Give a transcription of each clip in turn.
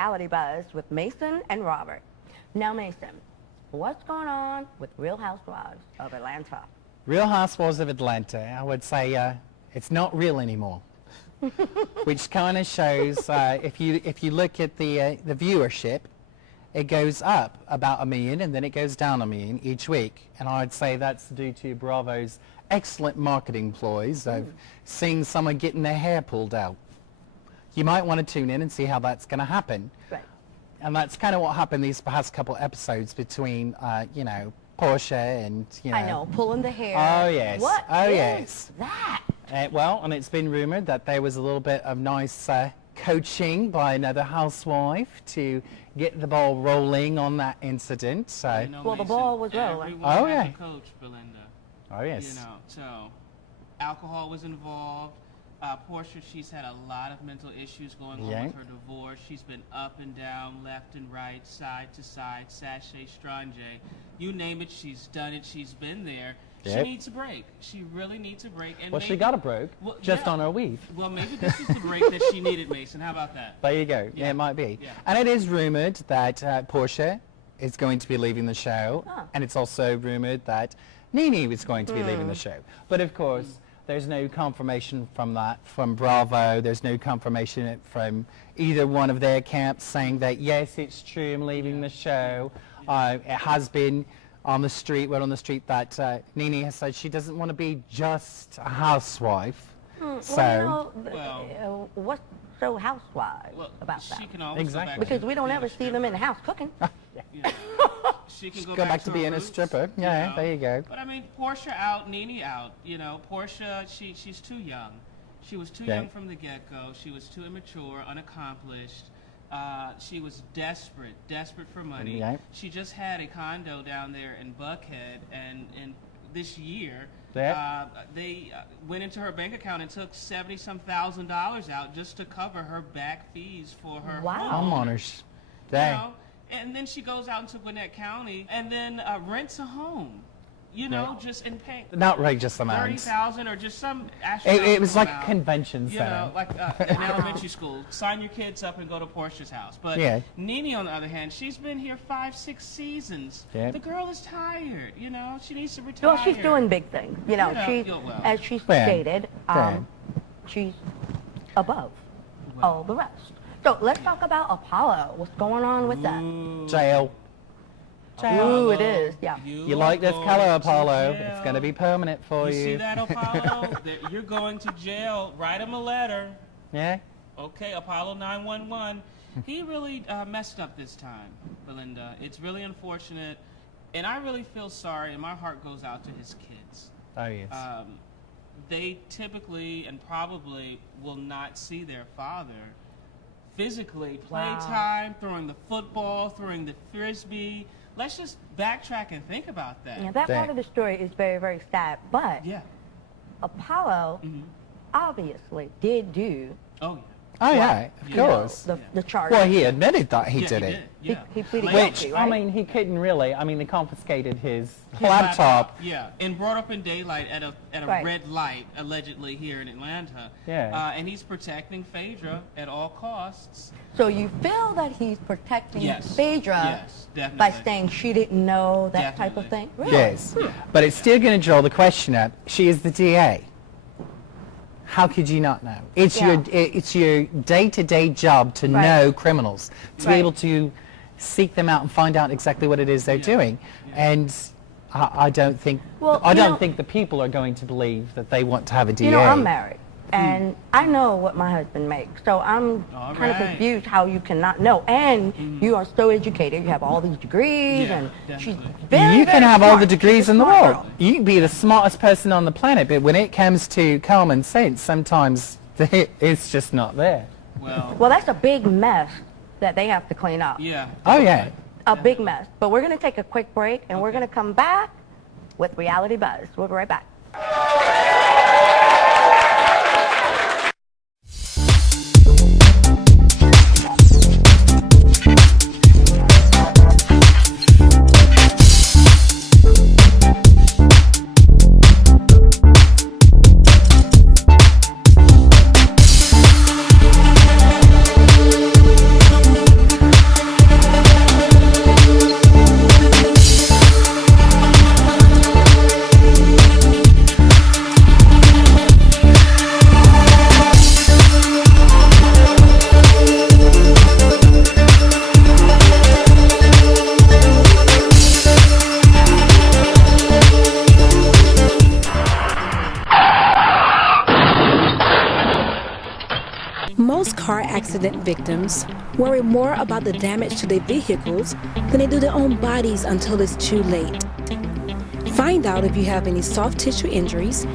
Reality Buzz with Mason and Robert. Now, Mason, what's going on with Real Housewives of Atlanta? Real Housewives of Atlanta, I would say it's not real anymore. Which kind of shows, if you look at the viewership, it goes up about 1 million and then it goes down 1 million each week. And I would say that's due to Bravo's excellent marketing ploys of seeing someone getting their hair pulled out. You might want to tune in and see how that's going to happen. Right. And that's kind of what happened these past couple episodes between, you know, Porsha and, you know. I know, pulling the hair. Oh, yes. What is that? Well, and it's been rumored that there was a little bit of nice coaching by another housewife to get the ball rolling on that incident. So, you know, well, Mason, the ball was rolling. Oh, yeah. Coach, BaLinda. Oh, yes. You know, so alcohol was involved. Porsha, she's had a lot of mental issues going on with her divorce. She's been up and down, left and right, side to side, sachet, strange. You name it, she's done it. She's been there. Yep. She needs a break. She really needs a break. And well, maybe, she got a break, just on her weave. Well, maybe this is the break that she needed, Mason. How about that? There you go. Yeah, it might be. Yeah. And it is rumored that Porsha is going to be leaving the show. And it's also rumored that NeNe is going to be leaving the show. But, of course, there's no confirmation from that from Bravo. There's no confirmation from either one of their camps saying that, yes, it's true, I'm leaving the show. It has been on the street, word on the street, that NeNe has said she doesn't want to be just a housewife. So, well, what's so housewife about that? She can always go back because we don't ever see them in the house cooking. She can go back to being a stripper. Yeah, you know? There you go. But I mean, Porsha out, NeNe out. You know, Porsha, she's too young. She was too young from the get-go. She was too immature, unaccomplished. She was desperate for money. She just had a condo down there in Buckhead, and this year they went into her bank account and took $70-some thousand out just to cover her back fees for her homeowners. You know? And then she goes out into Gwinnett County and then rents a home. You know, just in paying an outrageous amount. $30,000 or just some astronomical It was like a convention center. You know, like in elementary school. Sign your kids up and go to Porsha's house. But NeNe, on the other hand, she's been here 5-6 seasons. The girl is tired. You know, she needs to retire. Well, she's doing big things. You know, as she stated, she's above all the rest. So let's talk about Apollo. What's going on with that? Jail. Ooh, it is, You like this color, Apollo. It's going to be permanent for you. You see that, Apollo? You're going to jail. Write him a letter. Yeah? Okay, Apollo 911. He really messed up this time, BaLinda. It's really unfortunate. And I really feel sorry, and my heart goes out to his kids. Oh, yes. They typically and probably will not see their father physically. Playtime, throwing the football, throwing the frisbee. Let's just backtrack and think about that. Yeah, that part of the story is very, very sad. But Apollo obviously did do. Oh, yeah, of course. The charge. Well, he admitted that he did it. He pleaded guilty, right? I mean, he couldn't really. I mean, they confiscated his laptop. Yeah, and brought up in daylight at a red light, allegedly, here in Atlanta. Yeah. And he's protecting Phaedra at all costs. So you feel that he's protecting Phaedra by saying she didn't know that type of thing? Really? Yes. But it's still going to draw the question up. She is the DA. How could you not know? It's your day-to-day job to know criminals, to be able to seek them out and find out exactly what it is they're doing. And I don't think the people are going to believe that they want to have a DA. You know, I'm married, and I know what my husband makes, so I'm kind of confused how you cannot know. And you are so educated; you have all these degrees, and she's very, you can have all the degrees in the world. You can be the smartest person on the planet, but when it comes to common sense, sometimes it's just not there. Well, that's a big mess that they have to clean up. A big mess. But we're going to take a quick break, and we're going to come back with Reality Buzz. We'll be right back. car accident victims worry more about the damage to their vehicles than they do their own bodies until it's too late. Find out if you have any soft tissue injuries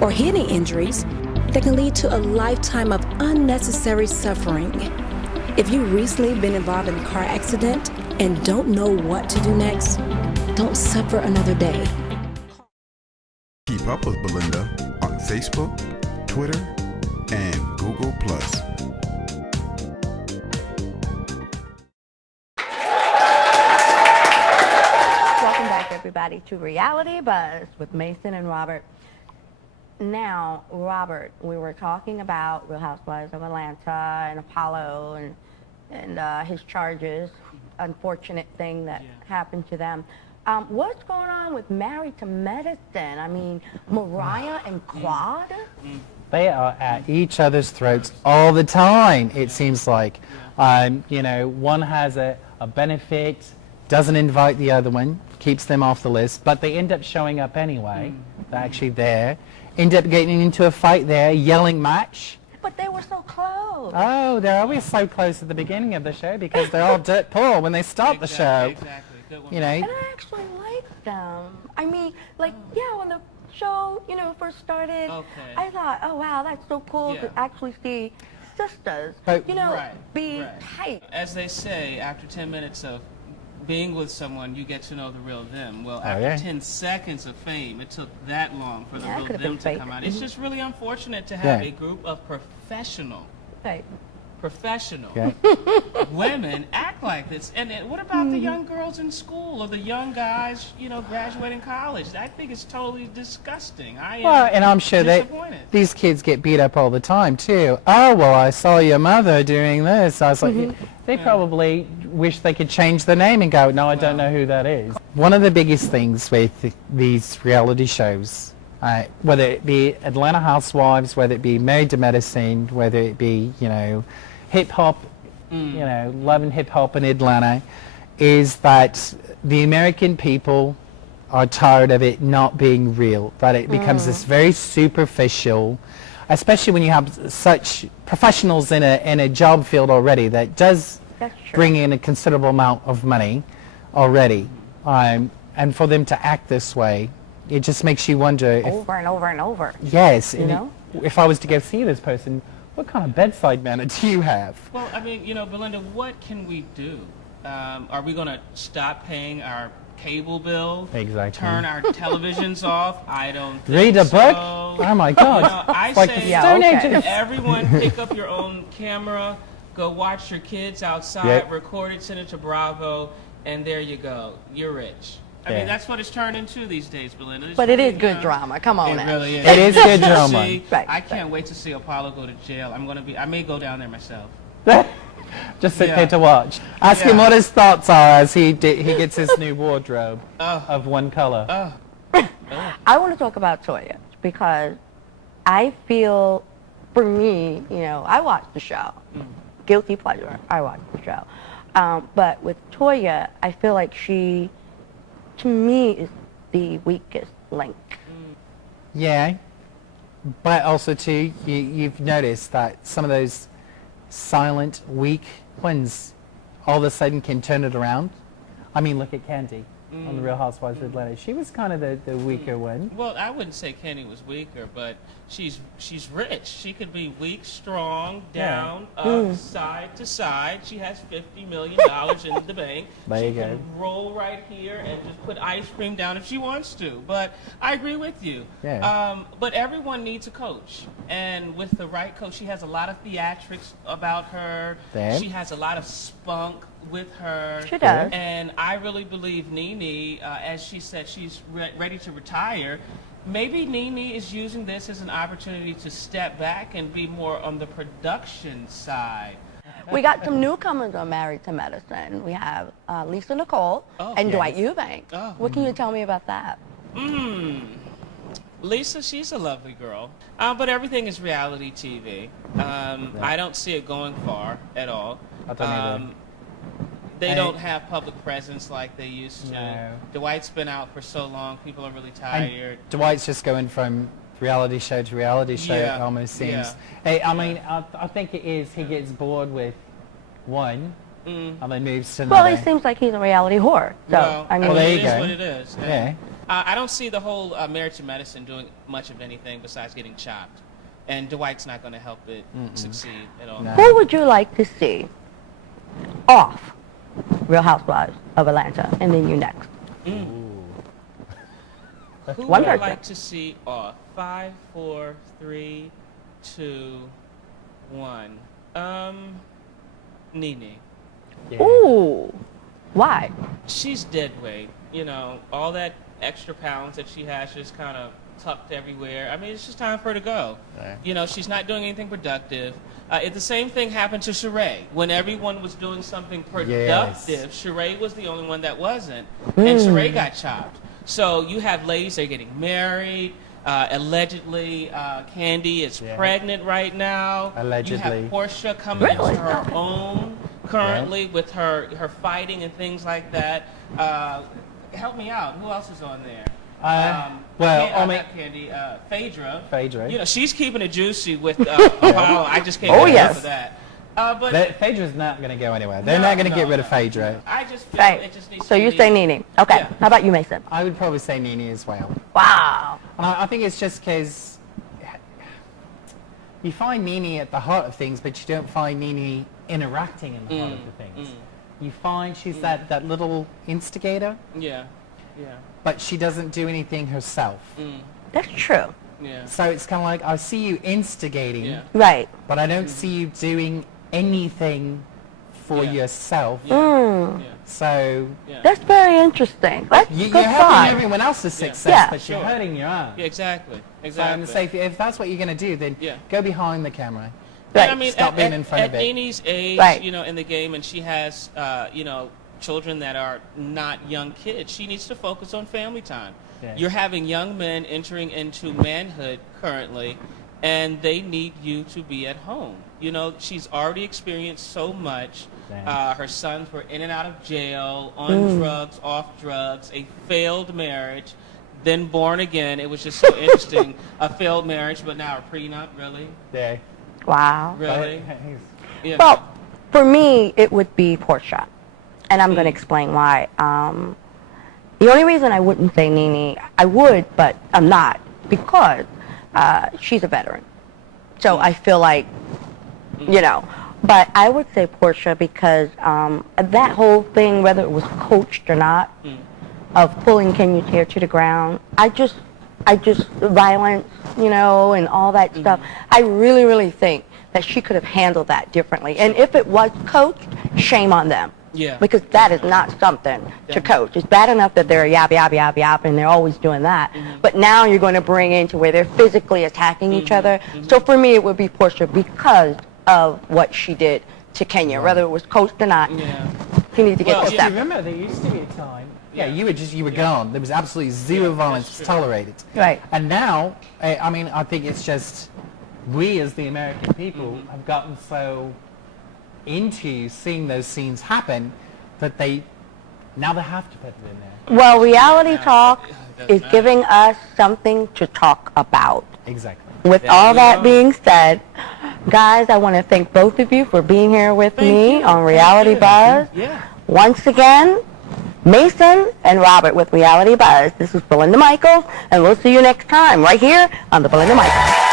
or hidden injuries that can lead to a lifetime of unnecessary suffering. If you've recently been involved in a car accident and don't know what to do next, don't suffer another day. Keep up with BaLinda on Facebook, Twitter, and Google+. Welcome back, everybody, to Reality Buzz with Mason and Robert. Now, Robert, we were talking about Real Housewives of Atlanta and Apollo and his charges, unfortunate thing that happened to them. What's going on with Married to Medicine? I mean, Mariah and Quad? They are at each other's throats all the time, it seems like. You know, one has a benefit, doesn't invite the other one, keeps them off the list, but they end up showing up anyway. They're actually there. End up getting into a fight there, yelling match. But they were so close. Oh, they're always so close at the beginning of the show because they're all dirt poor when they start the show. Exactly. Good one. You know. And I actually like them. I mean, like, yeah, when the show, you know, first started, I thought, oh, wow, that's so cool to actually see sisters, you know, be tight. As they say, after 10 minutes of being with someone, you get to know the real them. Well, after 10 seconds of fame, it took that long for the real them to come out. It's just really unfortunate to have a group of professional women act like this. And what about the young girls in school or the young guys, you know, graduating college? I think it's totally disgusting. And I'm sure these kids get beat up all the time too. Oh, well, I saw your mother doing this. I was like, they probably wish they could change the name and go, no, I don't know who that is. One of the biggest things with these reality shows, whether it be Atlanta Housewives, whether it be Married to Medicine, whether it be, you know, hip-hop, you know, love and hip-hop in Atlanta, is that the American people are tired of it not being real, that it becomes this very superficial, especially when you have such professionals in a job field already that does bring in a considerable amount of money already, and for them to act this way, it just makes you wonder if, over and over and over. Yes, you know? If I was to go see this person, what kind of bedside manner do you have? Well, I mean, you know, BaLinda, what can we do? Are we going to stop paying our cable bill? Exactly. Turn our televisions off? I don't think Read a book? so. Oh my God. You know, I like say, the Stone Age. Everyone pick up your own camera, go watch your kids outside, record it, send it to Bravo, and there you go. You're rich. I mean, that's what it's turned into these days, BaLinda. But it is good drama. Come on now. It really is. It is good drama. I can't wait to see Apollo go to jail. I may go down there myself. Just sit there to watch. Ask him what his thoughts are as he gets his new wardrobe of one color. I want to talk about Toya because I feel, for me, you know, I watched the show. Guilty pleasure. I watched the show. But with Toya, I feel like she, to me, is the weakest link. Yeah, but also too, you've noticed that some of those silent, weak ones all of a sudden can turn it around. I mean, look at Candy on The Real Housewives of Atlanta. She was kind of the weaker one. Well, I wouldn't say Candy was weaker, but she's rich. She could be weak, strong, down, up, side to side. She has $50 million in the bank. There you go. She can roll right here and just put ice cream down if she wants to. But I agree with you. Yeah. But everyone needs a coach. And with the right coach, she has a lot of theatrics about her. Damn. She has a lot of spunk with her. She does. And I really believe NeNe, as she said, she's ready to retire. Maybe NeNe is using this as an opportunity to step back and be more on the production side. We got some newcomers on Married to Medicine. We have Lisa Nicole and Dwight Eubank. What can you tell me about that? Lisa, she's a lovely girl, but everything is reality TV. I don't see it going far at all. I don't either. They don't have public presence like they used to. No. Dwight's been out for so long, people are really tired. And Dwight's just going from reality show to reality show, Yeah, it almost seems. yeah. Hey, I mean, I think it is. He gets bored with one, and then moves to Well, another. he seems like he's a reality whore. So, Well, I mean, Well, there it you is go. what it is. And, Yeah. I don't see the whole Married to Medicine doing much of anything besides getting chopped. And Dwight's not going to help it succeed at all. No. who would you like to see off Real Housewives of Atlanta? And then you next. Who One would I person. like to see off? 5, 4, 3, 2, 1. NeNe. Yeah. Ooh. Why? She's dead weight. You know, all that extra pounds that she has just kind of tucked everywhere. I mean, it's just time for her to go. Yeah. You know, she's not doing anything productive. The same thing happened to Sheree. When everyone was doing something productive, Sheree was the only one that wasn't. And Sheree got chopped. So you have ladies that are getting married. Allegedly, Candy is pregnant right now. Allegedly. You have Porsha coming Really? into her own currently with her fighting and things like that. Help me out. Who else is on there? Not Candy. Phaedra. Phaedra. You know, she's keeping it juicy with Apollo. I just can't get enough of that. But Phaedra's not going to go anywhere. They're not going to get rid of Phaedra. I just feel Right. it just needs So to you be- say NeNe. Okay. Yeah. How about you, Mason? I would probably say NeNe as well. Wow. And I think it's just because you find NeNe at the heart of things, but you don't find NeNe interacting in the heart of the things. You find she's that little instigator, Yeah. Yeah. but she doesn't do anything herself. That's true. Yeah. So it's kind of like, I see you instigating, Yeah. Right. but I don't see you doing anything for Yeah. yourself. Yeah. So Yeah. That's very interesting. That's you're good helping thought. everyone else's success, Yeah. but you're Sure. hurting your own. Yeah, exactly. So Exactly. I'm safe. If that's what you're going to do, then Yeah. go behind the camera. Right. And I mean, Stop being in front at of it. NeNe's age, Right. you know, in the game, and she has, you know, children that are not young kids. She needs to focus on family time. Yeah. You're having young men entering into manhood currently, and they need you to be at home. You know, she's already experienced so much. Damn. Her sons were in and out of jail, on drugs, off drugs, a failed marriage, then born again. It was just so interesting. A failed marriage, but now a prenup, really? Yeah. Wow. Really? Yeah. Well, for me, it would be Porsha. And I'm going to explain why. The only reason I wouldn't say NeNe, I would, but I'm not, because she's a veteran. So I feel like, you know, but I would say Porsha because that whole thing, whether it was coached or not, of pulling Kenya's hair to the ground, I just violence, you know, and all that stuff. I really, really think that she could have handled that differently. And if it was coached, shame on them. Yeah. Because that is not something to coach. It's bad enough that they're yap, yap, yap, yap, and they're always doing that. But now you're going to bring into where they're physically attacking each other. So for me, it would be Porsha because of what she did to Kenya, whether it was coached or not. Yeah. She needs to get Well, this yeah, up. Remember, there used to be a time. Yeah, Yeah. you were gone. There was absolutely zero Yeah, violence that's true. tolerated. Right. And now, I mean, I think it's just we as the American people have gotten so into seeing those scenes happen that now they have to put it in there. Well, reality talk doesn't is matter. giving us something to talk about. Exactly. With There all you that go. being said, guys, I want to thank both of you for being here with me on Reality Buzz. Yeah. Once again, Mason and Robert with Reality Buzz. This is BaLinda Michaels, and we'll see you next time right here on the BaLinda Michaels.